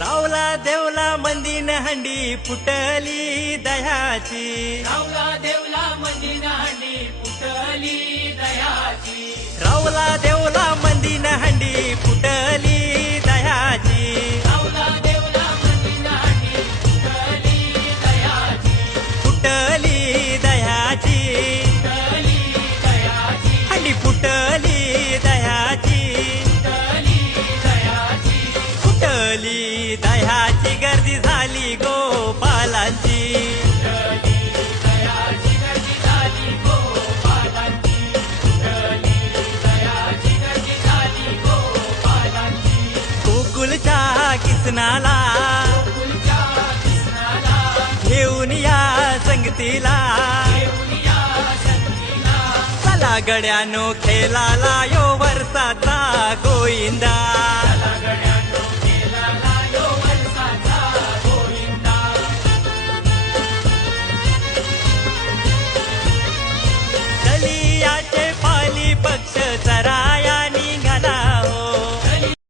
रावला देवला मंदीन हंडी फुटली दह्याची, रावला देवला मंदीन हंडी फुटली दह्याची, रावला देवला मंदीन हंडी फुटली दह्याची, रावला देवला मंदीन हंडी फुटली दह्याची, फुटली दह्याची, फुटली दह्याची, हंडी फुटली दह्याची, फुटली दह्याची, फुटली दह्याची गर्दी झाली गोपालांची, फुटली दह्याची गर्दी झाली गोपालांची, फुटली दह्याची गर्दी झाली गोपालांची, गोकुलच्या किसनाला गोकुळच्या कृष्णाला घेऊन या संगतीला, घेऊन या संगतीला, चला गड्यानो खेळाला यो वर्षाचा गोविंदा,